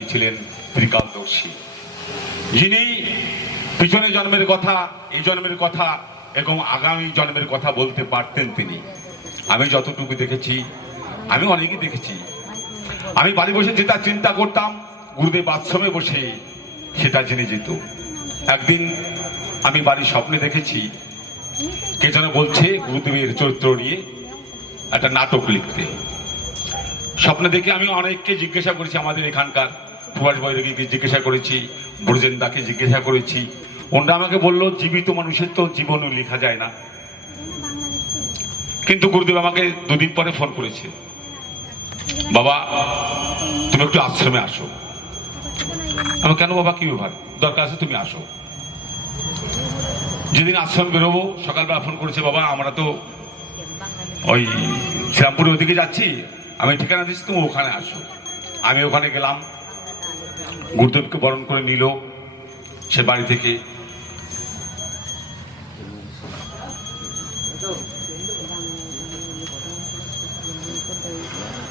ছিলেন ত্রিকালদর্শী। যিনি পিছনে জন্মের কথা, এই জন্মের কথা এবং আগামী জন্মের কথা বলতে পারতেন তিনি। আমি যতটুকু দেখেছি, আমি অনেকই দেখেছি। আমি বাড়ি বসে যেটা চিন্তা করতাম, গুরুদেব আশ্রমে বসে সেটা জেনে যেত। একদিন আমি বাড়ির স্বপ্নে দেখেছি, কে যেন বলছে গুরুদেবের চরিত্র নিয়ে একটা নাটক লিখতে। স্বপ্নে দেখে আমি অনেককে জিজ্ঞাসা করেছি, আমাদের এখানকার সুভাষ বৈরাগীকে জিজ্ঞাসা করেছি ব্রজেন্দাকে জিজ্ঞাসা করেছি। ওনরা আমাকে বলল, জীবিত মানুষের তো জীবনও লেখা যায় না। কিন্তু গুরুদেব আমাকে দুদিন পরে ফোন করেছে। বাবা, তুমি একটু আশ্রমে আসো। আমি কেন বাবা, কি ব্যাপার? দরকার আছে, তুমি আসো। যেদিন আশ্রম বেরোবো, সকালবেলা ফোন করেছে, বাবা, আমরা তো ওই শ্রীরামপুরের ওদিকে যাচ্ছি, আমি ঠিকানা দিচ্ছি, তুমি ওখানে আসো। আমি ওখানে গেলাম গুরুদেবকে বরণ করে নিল সে বাড়ি থেকে।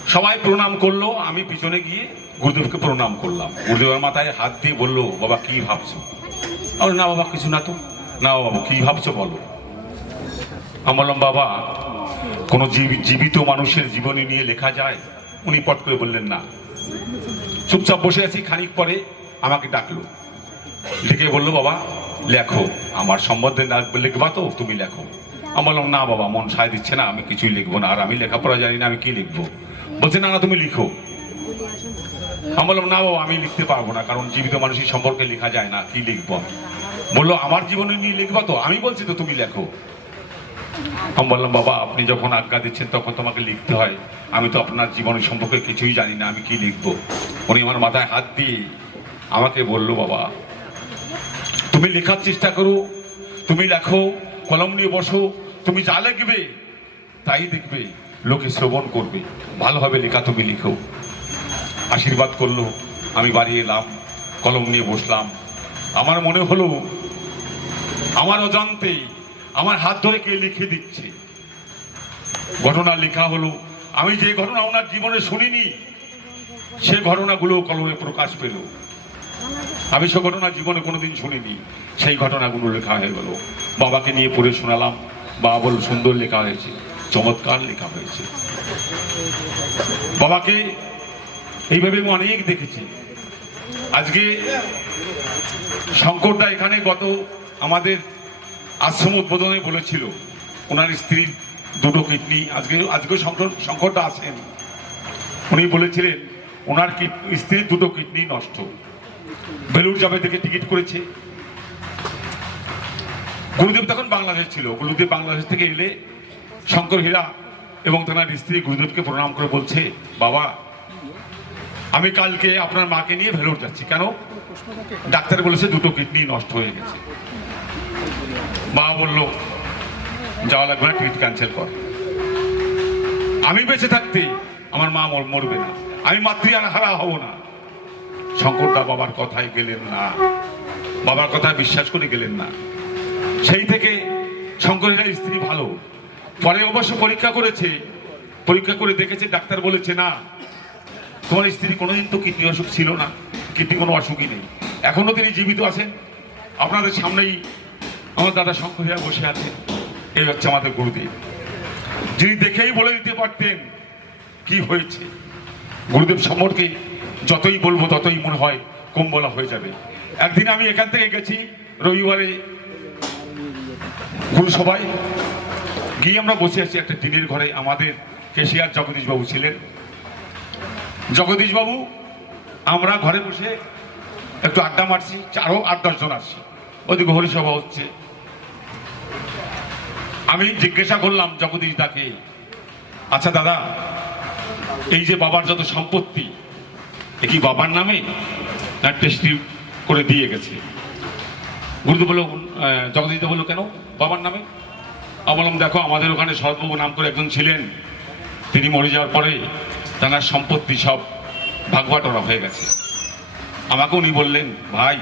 সবাই প্রণাম করল, আমি পিছনে গিয়ে গুরুদেবকে প্রণাম করলাম। গুরুদেবের মাথায় হাত দিয়ে বলল, বাবা, কি ভাবছ? না বাবা, কিছু না তো। না বাবা, কি ভাবছ বলো? আমি বললাম, বাবা, কোনো জীব- জীবিত মানুষের জীবনী নিয়ে লেখা যায়? উনি পট করে বললেন, না। চুপচাপ বসে আছি, খানিক পরে আমাকে ডাকলো। ডেকে বলল, বাবা, লেখো। আমার সম্বন্ধে লিখবা তো, তুমি লেখো। আমি বললাম, না বাবা, মন সায় দিচ্ছে না, আমি কিছুই লিখব না, আর আমি লেখাপড়া জানি না, আমি কি লিখব? বলছে, না না, তুমি লিখো। আমি বললাম, না বাবা, আমি লিখতে পারব না, কারণ জীবিত মানুষের সম্পর্কে লেখা যায় না, কি লিখব? বলল, আমার জীবনে নিয়ে লিখবা তো, আমি বলছি তো তুমি লেখো। আমি বললাম, বাবা, আপনি যখন আজ্ঞা দিচ্ছেন, তখন তোমাকে লিখতে হয়। আমি তো আপনার জীবনের সম্পর্কে কিছুই জানি না, আমি কি লিখব? উনি আমার মাথায় হাত দিয়ে আমাকে বলল, বাবা, তুমি লেখার চেষ্টা করো, তুমি লেখো, কলম নিয়ে বসো, তুমি যা লিখবে, তাই দেখবে, লোকে শ্রবণ করবে। ভালোভাবে লেখা তুমি লিখো। আশীর্বাদ করল, আমি বাড়ি এলাম, কলম নিয়ে বসলাম। আমার মনে হলো, আমার অজান্তেই আমার হাত ধরে কে লিখে দিচ্ছে? ঘটনা লেখা হলো। আমি যে ঘটনা ওনার জীবনে শুনিনি, সে ঘটনাগুলো কলমে প্রকাশ পেল। আমি সে ঘটনা জীবনে কোনোদিন শুনিনি। সেই ঘটনাগুলো লেখা হয়ে গেল। বাবাকে নিয়ে পড়ে শোনালাম। বাবা বল সুন্দর লেখা হয়েছে। চমৎকার লেখা হয়েছে। বাবাকে এইভাবে আমি অনেক দেখেছি। আজকে শঙ্করদা এখানে গত আমাদের আশ্রম উদ্বোধনে বলেছিল, ওনার স্ত্রীর দুটো কিডনি, আজকে আজকে শঙ্করদা আছেন উনি বলেছিলেন, ওনার স্ত্রীর দুটো কিডনি নষ্ট। বেলুর যাবে থেকে টিকিট করেছে। গুরুদেব তখন বাংলাদেশ ছিল। গুরুদেব বাংলাদেশ থেকে এলে শঙ্কর হীরা এবং তেনার স্ত্রী গুরুদেবকে প্রণাম করে বলছে, বাবা, আমি কালকে আপনার মাকে নিয়ে ভেলোর যাচ্ছি। কেন? ডাক্তার বলেছে, দুটো কিডনি নষ্ট হয়ে গেছে। মা বলল যাওয়া লাগবে না টিকিট ক্যান্সেল কর। আমি বেঁচে থাকতে আমার মা মর- মরবে না। আমি মাতৃ আর হারা হব না। শঙ্করদা বাবার কথায় গেলেন না। বাবার কথায় বিশ্বাস করে গেলেন না। সেই থেকে শঙ্করের স্ত্রী ভালো। পরে অবশ্য পরীক্ষা করেছে। পরীক্ষা করে দেখেছে, ডাক্তার বলেছে, না, তোমার স্ত্রী কোনোদিন তো কিডনি অসুখ ছিল না। কিডনি কোনো অসুখই নেই। এখনও তিনি জীবিত আছেন। আপনাদের সামনেই আমার দাদা শঙ্করিয়া বসে আছে এই হচ্ছে আমাদের গুরুদেব। যিনি দেখেই বলে দিতে পারতেন কি হয়েছে। গুরুদেব সম্পর্কে যতই বলব, ততই মনে হয় কম বলা হয়ে যাবে। একদিন আমি এখান থেকে গেছি, রবিবারে গুরুসভায়। গিয়ে আমরা বসে আছি একটা টিনের ঘরে। আমাদের কেশিয়ার জগদীশ বাবু ছিলেন। জগদীশবাবু, আমরা ঘরে বসে একটু আড্ডা মারছি। আরও আট দশ জন আসছি। ওদিকে হরিসভা হচ্ছে। আমি জিজ্ঞাসা করলাম জগদীশ দাকে আচ্ছা দাদা, এই যে বাবার যত সম্পত্তি, এ কি বাবার নামে না টেস্টি করে দিয়ে গেছে? গুরুদেব বলল জগদীশ দা বলল, কেন? বাবার নামে? আমি বললাম, দেখো, আমাদের ওখানে শরৎবাবু নাম করে একজন ছিলেন। তিনি মরে যাওয়ার পরে তার সম্পত্তি সব ভাগবাটরা হয়ে গেছে। আমাকে উনি বললেন, ভাই,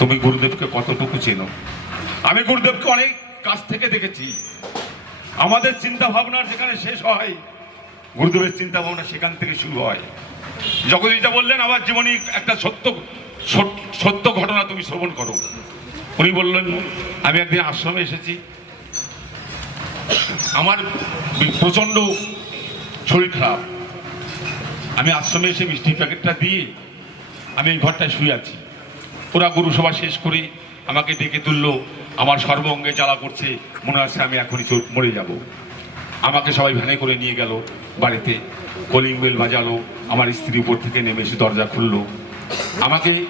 তুমি গুরুদেবকে কতটুকু চেনো? আমি গুরুদেবকে অনেক কাছ থেকে দেখেছি। আমাদের চিন্তা ভাবনার যেখানে শেষ হয়, গুরুদেবের চিন্তা ভাবনা সেখান থেকে শুরু হয়। জগদীশদা বললেন, আমার জীবনী একটা সত্য সত্য ঘটনা তুমি শ্রবণ করো। উনি বললেন, আমি একদিন আশ্রমে এসেছি। আমার প্রচণ্ড শরীর খারাপ। আমি আশ্রমে এসে মিষ্টির প্যাকেটটা দিয়ে আমি এই ঘরটায় শুয়ে আছি। ওরা গুরুসভা শেষ করে আমাকে ডেকে তুললো আমার সর্বঙ্গে জ্বালা করছে, মনে হচ্ছে আমি এখনই চোট মরে যাব। আমাকে সবাই ভ্যানে করে নিয়ে গেল বাড়িতে। কলিং বেল বাজালো, আমার স্ত্রী উপর থেকে নেমে এসে দরজা খুললো। আমাকে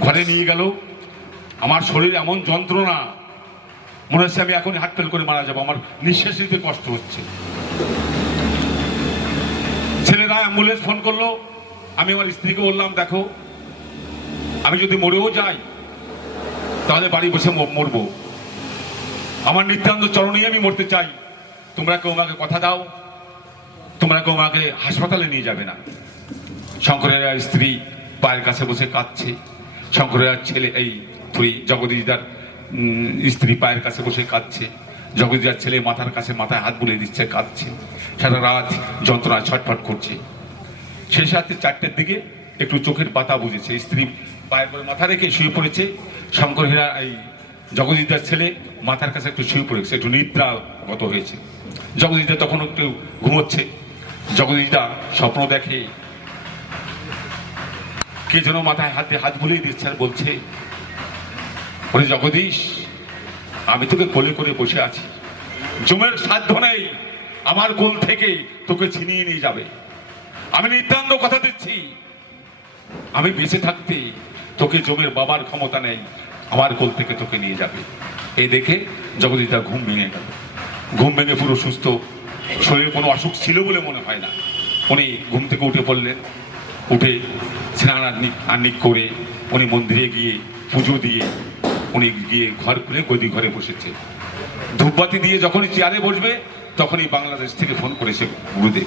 ঘরে নিয়ে গেল। আমার শরীর এমন যন্ত্রণা, মনে হচ্ছে আমি এখনই ফেল করে মারা যাব। আমার নিঃশ্বাস নিতে কষ্ট হচ্ছে। ছেলেরা অ্যাম্বুলেন্স ফোন করল। আমি আমার স্ত্রীকে বললাম, দেখো, আমি যদি মরেও যাই, তাহলে বাড়ি বসে মরবো। আমার নিত্যান্ত চরণেই আমি মরতে চাই। তোমরা কেউ আমাকে কথা দাও। তোমরা কেউ আমাকে হাসপাতালে নিয়ে যাবে না। শঙ্করের স্ত্রী পায়ের কাছে বসে কাঁদছে। শঙ্করের ছেলে, এই তুই জগদীশদার স্ত্রী পায়ের কাছে বসে কাঁদছে। জগদীশদার ছেলে মাথার কাছে মাথায় হাত বুলিয়ে দিচ্ছে, কাঁদছে। সারা রাত যন্ত্রণা ছটফট করছে। শেষ রাত্রে চারটের দিকে একটু চোখের পাতা বুঝেছে। স্ত্রী পায়ের মাথা রেখে শুয়ে পড়েছে। শঙ্কর হীরা এই জগদীশদার ছেলে মাথার কাছে একটু শুয়ে পড়েছে, একটু নিদ্রাগত হয়েছে। জগদীশদা তখন একটু ঘুমোচ্ছে। জগদীশদা স্বপ্ন দেখে কে যেন মাথায় হাতে হাত বুলিয়ে দিচ্ছে আর বলছে, ওরে জগদীশ, আমি তোকে কোলে করে বসে আছি। জমের সাধ্য নেই, আমার কোল থেকে তোকে ছিনিয়ে নিয়ে যাবে। আমি নিতান্ত কথা দিচ্ছি। আমি বেঁচে থাকতে তোকে জমের বাবার ক্ষমতা নেই। আমার কোল থেকে তোকে নিয়ে যাবে। এই দেখে জগদীশদা ঘুম ভেঙে গেল। ঘুম ভেঙে পুরো সুস্থ। শরীরে কোনো অসুখ ছিল বলে মনে হয় না। উনি ঘুম থেকে উঠে পড়লেন। উঠে স্নান আহ্নিক করে উনি মন্দিরে গিয়ে পুজো দিয়ে উনি গিয়ে ঘর খুলে গদি ঘরে বসেছে। ধূপবাতি দিয়ে যখনই চেয়ারে বসবে, তখনই বাংলাদেশ থেকে ফোন করেছে গুরুদেব।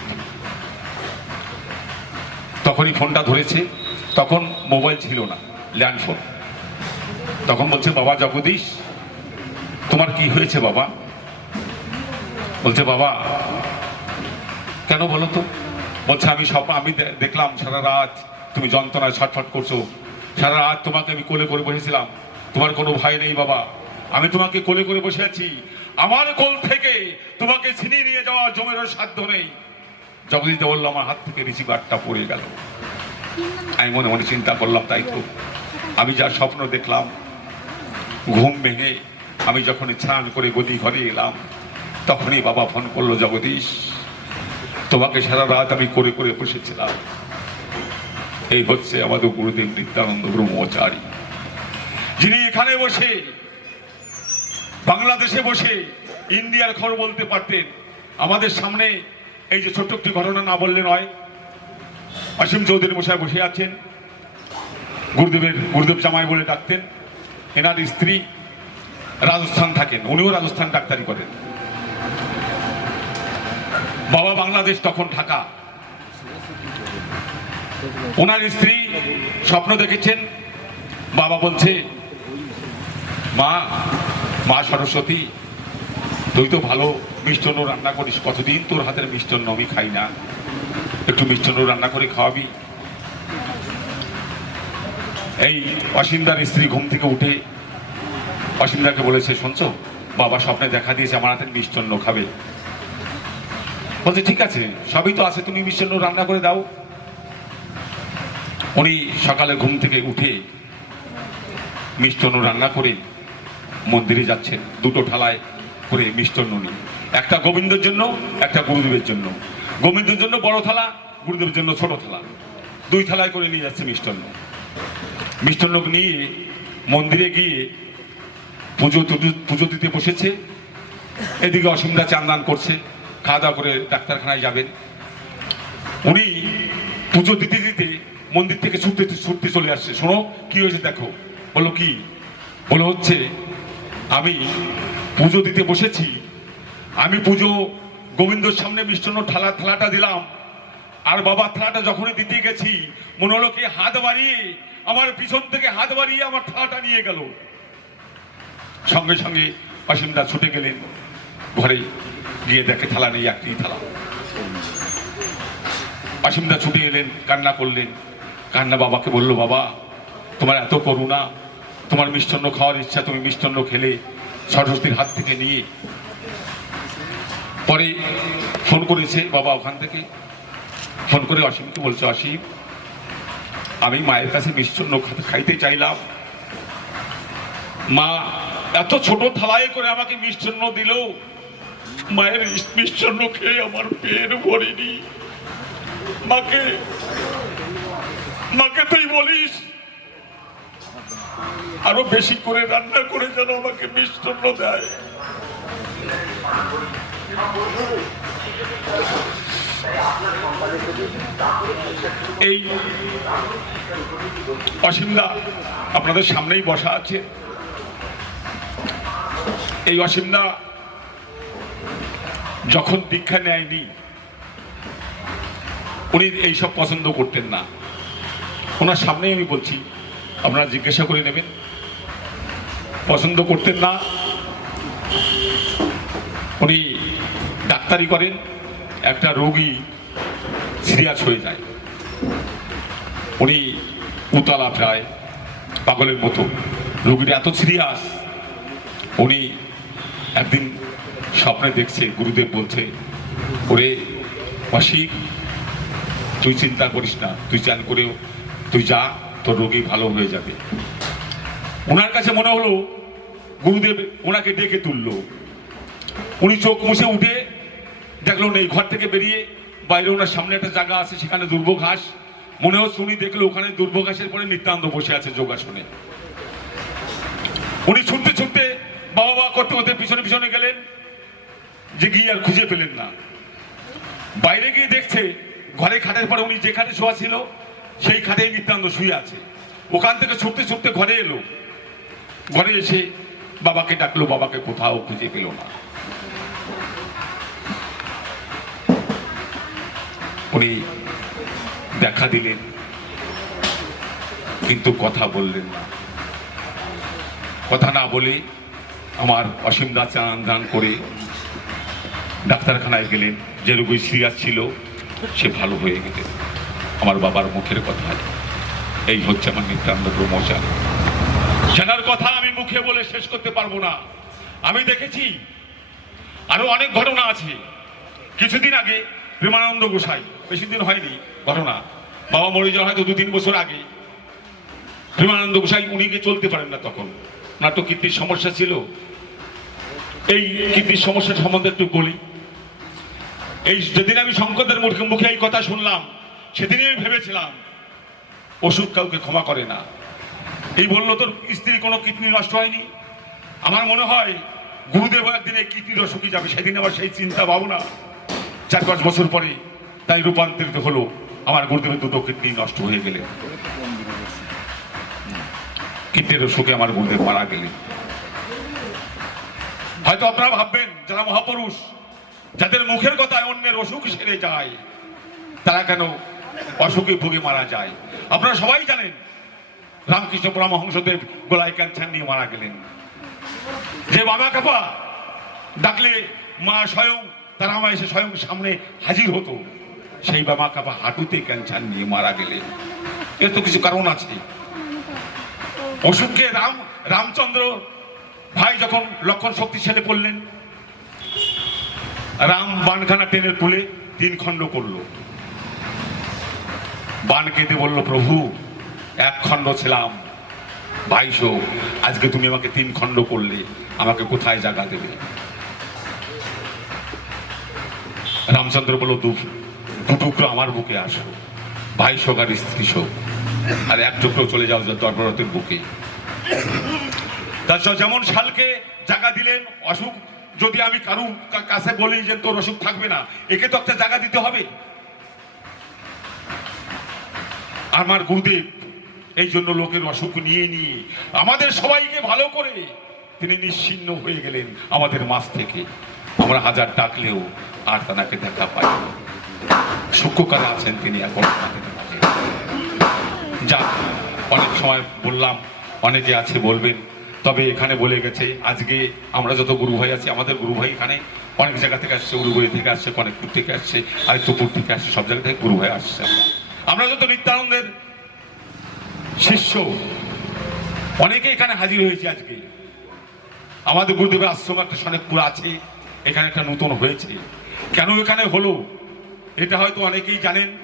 তখনই ফোনটা ধরেছে। তখন মোবাইল ছিল না ল্যান্ড ফোন তখন বলছে, বাবা জগদীশ তোমার কি হয়েছে, বাবা? বলছে, বাবা, কেন বলো তো? বলছে, আমি স্বপ্ন আমি দেখলাম সারা রাত তুমি যন্ত্রণায় ছটফট করছ। সারা রাত তোমাকে আমি কোলে করে বসেছিলাম। তোমার কোনো ভয় নেই, বাবা। আমি তোমাকে কোলে করে বসে আছি। আমার কোল থেকে তোমাকে ছিনিয়ে নিয়ে যাওয়া জমেরও সাধ্য নেই। জগদীশ বলল, আমার হাত থেকে রিসিভারটা পড়ে গেল। আমি মনে মনে চিন্তা করলাম, তাই তো। আমি যা স্বপ্ন দেখলাম ঘুম ভেঙে আমি যখন স্নান করে গদি ঘরে এলাম, তখনই বাবা ফোন করল, জগদীশ, তোমাকে সারা রাত আমি করে করে বসেছিলাম। এই হচ্ছে আমাদের গুরুদেব নিত্যানন্দ ব্রহ্মচারী। যিনি এখানে বসে, বাংলাদেশে বসে ইন্ডিয়ার খবর বলতে পারতেন। আমাদের সামনে এই যে ছোট্ট একটি ঘটনা না বললে নয় অসীম চৌধুরী মশাই বসে আছেন। গুরুদেবের, গুরুদেব জামাই বলে ডাকতেন। এনার স্ত্রী রাজস্থান থাকেন, উনিও রাজস্থান ডাক্তারি করেন। বাবা বাংলাদেশ তখন ঢাকা। ওনার স্ত্রী স্বপ্ন দেখেছেন, বাবা বলছে, মা মা সরস্বতী, তুই তো ভালো মিষ্টান্ন রান্না করিস, কতদিন তোর হাতের মিষ্টান্ন আমি খাই না? একটু মিষ্টান্ন রান্না করে খাওয়াবি? এই অসীমদার স্ত্রী ঘুম থেকে উঠে অসীমদাকে বলেছে, শুনছো? বাবা স্বপ্নে দেখা দিয়েছে, আমার হাতে মিষ্টান্ন খাবে। বলছে, ঠিক আছে, সবই তো আছে, তুমি মিষ্টান্ন রান্না করে দাও। উনি সকালে ঘুম থেকে উঠে মিষ্টান্ন রান্না করে মন্দিরে যাচ্ছেন, দুটো ঠালায় করে মিষ্টান্ন নিয়ে। একটা গোবিন্দের জন্য, একটা গুরুদেবের জন্য। গোবিন্দের জন্য বড় থালা, গুরুদেবের জন্য ছোট থালা। দুই থালায় করে নিয়ে যাচ্ছে মিষ্টান্ন। মিষ্টান্ন নিয়ে মন্দিরে গিয়ে পুজো পুজো দিতে বসেছে। এদিকে অসীমদা চান্দান করছে, খাওয়া দাওয়া করে ডাক্তারখানায় যাবেন। উনি পুজো দিতে দিতে মন্দির থেকে ছুটতে ছুটতে চলে আসছে। শোনো, কি হয়েছে দেখো। বলো কি? বলো হচ্ছে, আমি পুজো দিতে বসেছি। আমি পুজো গোবিন্দর সামনে মিষ্টান্ন থালা, থালাটা দিলাম। আর বাবা থালাটা যখনই দিতে গেছি, মনে হলো কি হাত বাড়িয়ে আমার পিছন থেকে হাত বাড়িয়ে আমার থালাটা নিয়ে গেল। সঙ্গে সঙ্গে অসীমদা ছুটে গেলেন। ঘরে গিয়ে দেখে থালা নেই একটি থালা। অসীমদা ছুটে এলেন, কান্না করলেন। কান্না বাবাকে বলল, বাবা, তোমার এত করুণা, তোমার মিষ্টান্ন খাওয়ার ইচ্ছা, তুমি মিষ্টান্ন খেলে সরস্বতীর হাত থেকে নিয়ে। পরে ফোন করেছে বাবা ওখান থেকে। ফোন করে অসীমকে বলছে, অসীম আমি মায়ের কাছে মিষ্টান্ন খাইতে চাইলাম। মা এত ছোট থালায় করে আমাকে মিষ্টান্ন দিল। মায়ের মিষ্টান্ন খেয়ে আমার পেট ভরিনি। মাকে মাকে তুই বলিস, আরও বেশি করে রান্না করে যেন আমাকে মিষ্টান্ন দেয়। এই অসীমদা আপনাদের সামনেই বসা আছে। এই অসীমদা যখন দীক্ষা নেয়নি, উনি এইসব পছন্দ করতেন না। ওনার সামনেই আমি বলছি, আপনারা জিজ্ঞাসা করে নেবেন। পছন্দ করতেন না। উনি ডাক্তারি করেন। একটা রোগী সিরিয়াস হয়ে যায়। উনি উতলা প্রায় পাগলের মতো। রোগীটা এত সিরিয়াস, উনি একদিন স্বপ্নে দেখছে, গুরুদেব বলছে, ওরে মাসিক তুই চিন্তা করিস না, তুই চান করে তুই যা, তোর রোগী ভালো হয়ে যাবে। ওনার কাছে মনে হলো, গুরুদেব ওনাকে ডেকে তুললো। উনি চোখ মুছে উঠে দেখল নেই, ঘর থেকে বেরিয়ে বাইরে ওনার সামনে একটা জায়গা আছে, সেখানে দুর্ভ ঘাস মনে হচ্ছে উনি দেখল ওখানে দুর্ভ ঘাসের পরে নিত্যান্ত বসে আছে যোগাসনে। উনি ছুটতে ছুটতে বাবা বাবা করতে করতে পিছনে পিছনে গেলেন, যে গিয়ে আর খুঁজে পেলেন না। বাইরে গিয়ে দেখছে, ঘরে খাটের পরে উনি যে খাটে শোয়া ছিল, সেই খাটেই নিত্যান্ত শুয়ে আছে। ওখান থেকে ছুটতে ছুটতে ঘরে এলো। ঘরে এসে বাবাকে ডাকলো, বাবাকে কোথাও খুঁজে পেল না। উনি দেখা দিলেন, কিন্তু কথা বললেন না। কথা না বলে আমার অসীম দা চান দান করে ডাক্তারখানায় গেলেন। যে রোগী সিরিয়াস ছিল, সে ভালো হয়ে গেলেন। আমার বাবার মুখের কথা, এই হচ্ছে আমার নিত্যান্ত ব্রহ্মচার জানার কথা আমি মুখে বলে শেষ করতে পারব না। আমি দেখেছি, আরও অনেক ঘটনা আছে। কিছুদিন আগে প্রেমানন্দ গোসাই, বেশি দিন হয়নি ঘটনা। বাবা মরে যাওয়া হয়তো দু তিন বছর আগে। প্রেমানন্দ গোসাই উনিকে চলতে পারেন না তখন। তো কীর্তির সমস্যা ছিল। এই কীর্তির সমস্যা সম্বন্ধে একটু বলি। এই যেদিন আমি শঙ্করদের মুখে মুখে এই কথা শুনলাম, সেদিনই আমি ভেবেছিলাম ওষুধ কাউকে ক্ষমা করে না। এই বলল, তোর স্ত্রীর কোনো কিডনি নষ্ট হয়নি? আমার মনে হয়, গুরুদেব একদিন এই কিডনির অসুখী যাবে, সেদিন আমার সেই চিন্তা ভাবনা চার পাঁচ বছর পরে তাই রূপান্তরিত হলো। আমার গুরুদেবের দুটো কিডনি নষ্ট হয়ে গেলে। কিডনির অসুখে আমার গুরুদেব মারা গেলেন। হয়তো আপনারা ভাববেন, যারা মহাপুরুষ, যাদের মুখের কথায় অন্যের অসুখ সেরে যায়, তারা কেন অসুখে ভুগে মারা যায়? আপনারা সবাই জানেন, রামকৃষ্ণ পরমহংসদেব গোলায় ক্যান্সার নিয়ে মারা গেলেন। যে বাবা কাপা ডাকলে মা স্বয়ং তারা আমার এসে স্বয়ং সামনে হাজির হতো। সেই বাবা কাপা হাঁটুতে ক্যান্সার নিয়ে মারা গেলেন। এর তো কিছু কারণ আছে। অসুখকে রাম, রামচন্দ্র ভাই যখন লক্ষণ শক্তিশালী পড়লেন, রাম বানখানা টেনে তুলে তিন খণ্ড করল। বান কেঁদে বলল, প্রভু, এক খণ্ড ছিলাম। বাইশো আজকে তুমি আমাকে তিন খণ্ড করলে, আমাকে কোথায় জায়গা দেবে? রামচন্দ্র বলল, দু টুকরো আমার বুকে আসো। ভাই শোক আর স্ত্রী শোক। আর এক টুকরো চলে যাও দর্বরতের বুকে। তার যেমন শালকে জায়গা দিলেন, অসুখ যদি আমি কারু কাছে বলি যে তোর অসুখ থাকবে না, একে তো একটা জায়গা দিতে হবে। আমার গুরুদেব এই জন্য লোকের অসুখ নিয়ে নিয়ে আমাদের সবাইকে ভালো করে তিনি নিশ্চিন্ন হয়ে গেলেন আমাদের মাছ থেকে। আমরা হাজার ডাকলেও আর তাকে দেখা পাই। না। সূক্ষ্মকারে আছেন তিনি এখন যাক অনেক সময় বললাম, অনেকে আছে বলবেন, তবে এখানে বলে গেছে, আজকে আমরা যত গুরু ভাই আছি, আমাদের গুরু ভাই এখানে অনেক জায়গা থেকে আসছে উড়ুগুড়ি থেকে আসছে, কনেকপুর থেকে আসছে আদিত্যপুর থেকে আসছে, সব জায়গা থেকে গুরু ভাই আসছে। আমরা আমরা যত নিত্যানন্দের শিষ্য, অনেকে এখানে হাজির হয়েছে আজকে। আমাদের গুরুদেবের আশ্রম একটা সনেকপুর আছে, এখানে একটা নতুন হয়েছে। কেন এখানে হলো? এটা হয়তো অনেকেই জানেন,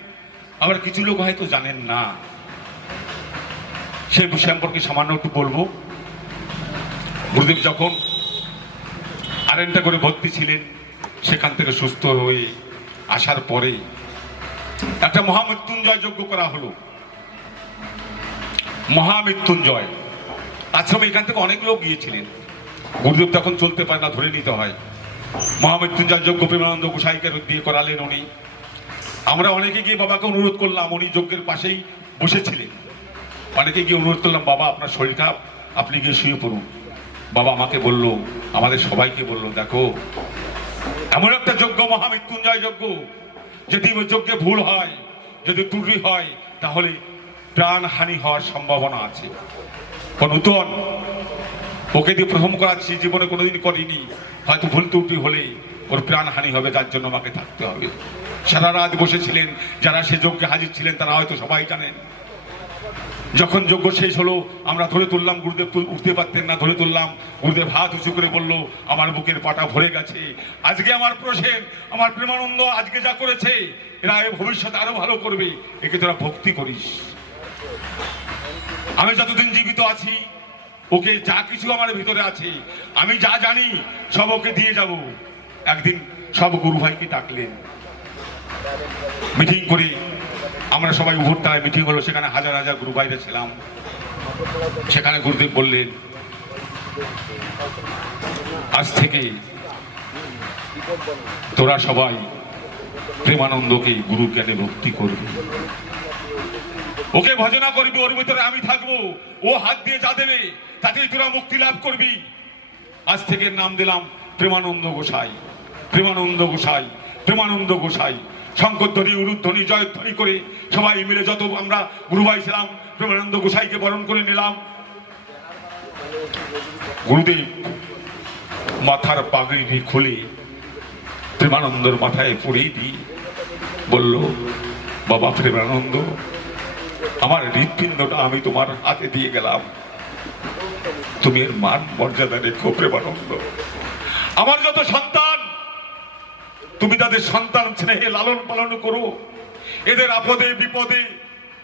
আবার কিছু লোক হয়তো জানেন না। সে বিষয় সম্পর্কে সামান্য একটু বলব। গুরুদেব যখন আরেনটা করে ভর্তি ছিলেন, সেখান থেকে সুস্থ হয়ে আসার পরে একটা মহামৃত্যুঞ্জয় যজ্ঞ করা হলো। মহামৃত্যুঞ্জয়। আশ্রমে এখান থেকে অনেক লোক গিয়েছিলেন। গুরুদেব তখন চলতে পারে না, ধরে নিতে হয়। মহামৃত্যুঞ্জয় যজ্ঞ প্রেমানন্দ গোসাইকে দিয়ে করালেন উনি। আমরা অনেকে গিয়ে বাবাকে অনুরোধ করলাম, উনি যজ্ঞের পাশেই বসেছিলেন। অনেকে গিয়ে অনুরোধ করলাম, বাবা, আপনার শরীর খারাপ, আপনি গিয়ে শুয়ে পড়ুন। বাবা আমাকে বলল, আমাদের সবাইকে বলল, দেখো, এমন একটা যজ্ঞ মহামৃত্যুঞ্জয় যজ্ঞ যদি ওই যজ্ঞে ভুল হয়, যদি ত্রুটি হয়, তাহলে প্রাণহানি হওয়ার সম্ভাবনা আছে। নূতন ওকে দিয়ে প্রথম করাচ্ছি, জীবনে কোনোদিন করিনি। হয়তো ভুল ত্রুটি হলে ওর প্রাণহানি হবে, যার জন্য আমাকে থাকতে হবে। সারা রাত বসেছিলেন, যারা সে যজ্ঞে হাজির ছিলেন, তারা হয়তো সবাই জানেন। যখন যজ্ঞ শেষ হলো, আমরা ধরে তুললাম, গুরুদেব উঠতে পারতেন না, ধরে তুললাম। গুরুদেব হাত উঁচু করে বলল, আমার বুকের পাটা ভরে গেছে। আজকে আমার প্রসেন, আমার প্রেমানন্দ আজকে যা করেছে, এরা এ ভবিষ্যতে আরও ভালো করবে। একে তোরা ভক্তি করিস। আমি যতদিন জীবিত আছি ওকে যা কিছু আমার ভিতরে আছে, আমি যা জানি সব ওকে দিয়ে যাব। একদিন সব গুরু ভাইকে ডাকলেন। মিটিং করে আমরা সবাই উপরতলায় মিটিং হলো, সেখানে হাজার হাজার গুরু ভাইরা ছিলাম। সেখানে গুরুদেব বললেন, আজ থেকে তোরা সবাই প্রেমানন্দকে গুরু জ্ঞানে ভক্তি করবি। ওকে ভজনা করবি, ওর ভিতরে আমি থাকব। ও হাত দিয়ে যা দেবে তাতেই তোরা মুক্তি লাভ করবি। আজ থেকে নাম দিলাম প্রেমানন্দ গোসাই প্রেমানন্দ গোসাই প্রেমানন্দ গোসাই। শঙ্কর শঙ্করধ্বনি উরুধ্বনি জয়ধ্বনি করে সবাই মিলে যত আমরা গুরুভাই ছিলাম, প্রেমানন্দ গোসাইকে বরণ করে নিলাম। গুরুদেব, মাথার পাগড়ি খুলে প্রেমানন্দর মাথায় পড়েই দিই। বলল, বাবা প্রেমানন্দ, আমার হৃৎপিণ্ডটা আমি তোমার হাতে দিয়ে গেলাম। তুমি এর মান, মর্যাদা রেখো প্রেমানন্দ আমার যত সন্তান, তুমি তাদের সন্তান স্নেহে লালন পালন করো। এদের আপদে, বিপদে,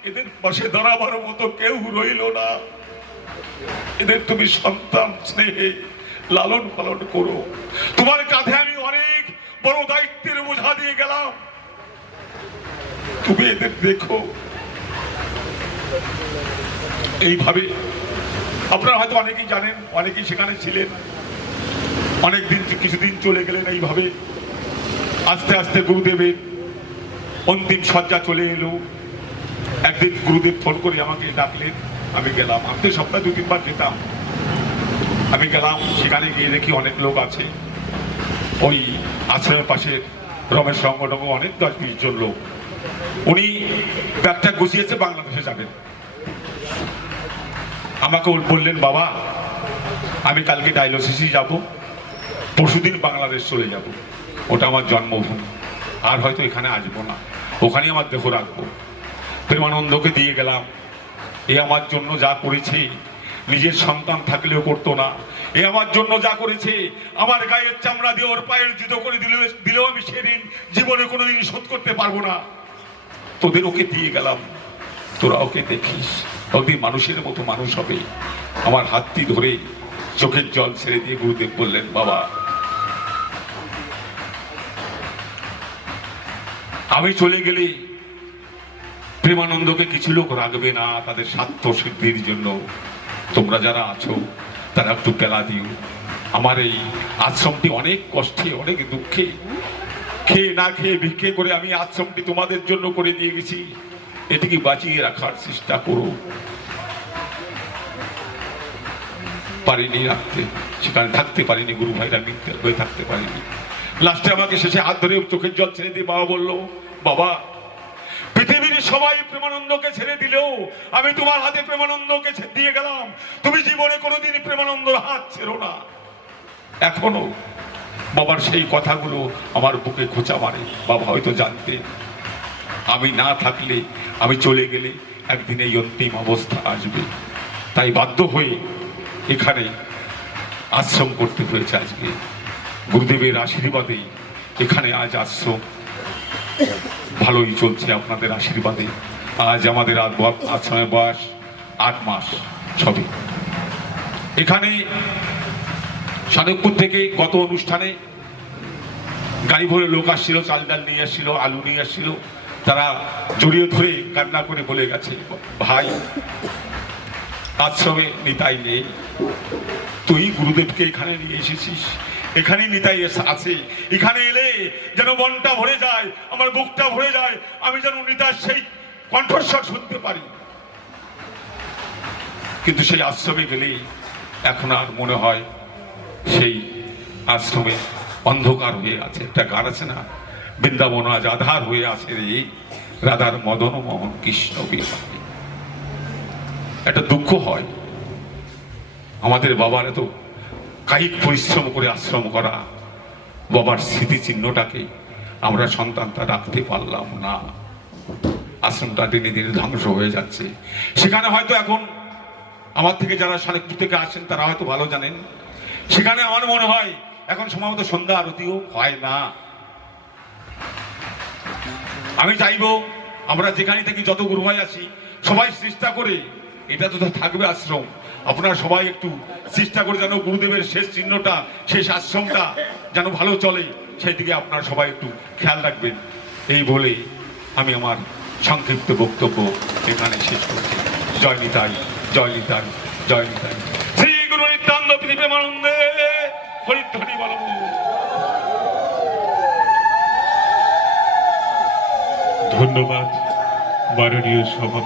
এদের পাশে দাঁড়াবার মতো কেউ রইল না। এদের তুমি সন্তান স্নেহে লালন পালন করো। তোমার কাঁধে আমি অনেক বড় দায়িত্বের বোঝা দিয়ে গেলাম। তুমি এদের দেখো। এইভাবে আপনারা হয়তো অনেকেই জানেন, অনেকেই সেখানে ছিলেন। অনেক দিন, কিছুদিন চলে গেলেন এইভাবে। আস্তে আস্তে গুরুদেবের অন্তিম সজ্জা চলে এলো। একদিন গুরুদেব ফোন করে আমাকে ডাকলেন, আমি গেলাম। আমি তো সপ্তাহে দু, তিনবার যেতাম। আমি গেলাম, সেখানে গিয়ে দেখি অনেক লোক আছে। ওই আশ্রমের পাশে রমেশ সংগঠন অনেক দশ, বিশ জন লোক। উনি ব্যাগটা গুছিয়েছে, বাংলাদেশে যাবেন। আমাকে বললেন, বাবা, আমি কালকে ডায়ালিসিসে যাব, পরশুদিন বাংলাদেশ চলে যাব। ওটা আমার জন্মভূমি। আর হয়তো এখানে আসব না। ওখানেই আমার দেহ রাখব। প্রেমানন্দকে দিয়ে গেলাম। এ আমার জন্য যা করেছে, নিজের সন্তান থাকলেও করতো না। এ আমার জন্য যা করেছে, আমার গায়ের চামড়া দিয়ে ওর পায়ের জুতো করে দিলে দিলেও আমি সেদিন জীবনে কোনোদিন শোধ করতে পারব না। তোদের ওকে দিয়ে গেলাম। তোরা ওকে দেখিস। ওদের মানুষের মতো মানুষ হবে। আমার হাতটি ধরে চোখের জল ছেড়ে দিয়ে গুরুদেব বললেন, বাবা, আমি চলে গেলে প্রেমানন্দকে কিছু লোক রাখবে না তাদের স্বার্থ সিদ্ধির জন্য। তোমরা যারা আছো, তারা একটু পেলা দিও। আমার এই আশ্রমটি অনেক কষ্টে, অনেক দুঃখে। খেয়ে না খেয়ে ভিক্ষে করে আমি আশ্রমটি তোমাদের জন্য করে দিয়ে গেছি। এটিকে বাঁচিয়ে রাখার চেষ্টা করো। পারিনি রাখতে, সেখানে থাকতে পারিনি, গুরু ভাইরা হয়ে থাকতে পারিনি। লাস্টে আমাকে শেষে হাত ধরে চোখের জল ছেড়ে দিয়ে বাবা বলল, বাবা, পৃথিবীর সবাই প্রেমানন্দকে ছেড়ে দিলেও আমি তোমার হাতে প্রেমানন্দকে ছে- দিয়ে গেলাম। তুমি জীবনে কোনোদিন প্রেমানন্দর হাত ছেড়ো না। এখনও বাবার সেই কথাগুলো আমার বুকে খোঁচা মারে। বাবা হয়তো জানতে আমি না থাকলে আমি চলে গেলে একদিন এই অন্তিম অবস্থা আসবে। তাই বাধ্য হয়ে এখানে আশ্রম করতে হয়েছে আজকে। গুরুদেবের আশীর্বাদে এখানে আজ আশ্রম। ভালোই চলছে আপনাদের আশীর্বাদে। আজ আমাদের আশ্রমের বয়স আট মাস সবে। এখানে সাধকপুর থেকে গত অনুষ্ঠানে গাড়ি ভরে লোক আসছিল, চাল ডাল নিয়ে আসছিল, আলু নিয়ে আসছিল। তারা জড়িয়ে ধরে কান্না করে বলে গেছে, ভাই, আশ্রমে নিতাই নেই। তুই গুরুদেবকে এখানে নিয়ে এসেছিস। এখানেই নিতাই আছে। এখানে এলে যেন মনটা ভরে যায়, আমার বুকটা ভরে যায়, আমি যেন নিতার সেই কণ্ঠস্বর শুনতে পারি। কিন্তু সেই আশ্রমে গেলেই এখন আর মনে হয় সেই আশ্রমে অন্ধকার হয়ে আছে। একটা গান আছে না? বৃন্দাবন আজ আধার হয়ে আছে রে। রাধার মদন মোহন কৃষ্ণ বিহারী একটা দুঃখ হয়। আমাদের বাবার এত কায়িক পরিশ্রম করে আশ্রম করা। বাবার স্মৃতিচিহ্নটাকে আমরা সন্তানটা রাখতে পারলাম না। আশ্রমটা দিনে দিনে ধ্বংস হয়ে যাচ্ছে। সেখানে হয়তো এখন আমার থেকে যারা শালেকপুর থেকে আসেন, তারা হয়তো ভালো জানেন। সেখানে আমার মনে হয় এখন সময় মতো সন্ধ্যা আরতিও হয় না। আমি চাইব আমরা যেখানে থেকে যত গুরু ভাই আছি, সবাই চেষ্টা করে, এটা তো থাকবে আশ্রম। আপনারা সবাই একটু চেষ্টা করে যেন গুরুদেবের শেষ চিহ্নটা, শেষ আশ্রমটা যেন ভালো চলে, সেই দিকে আপনারা সবাই একটু খেয়াল রাখবেন। এই বলে আমি আমার সংক্ষিপ্ত বক্তব্য এখানে শেষ করছি। জয় নিতাই জয় নিতাই জয় নিতাই। শ্রী গুরু নিত্যানন্দ প্রেমানন্দে হরিধ্বনি বলব। ধন্যবাদ। মাননীয় সভা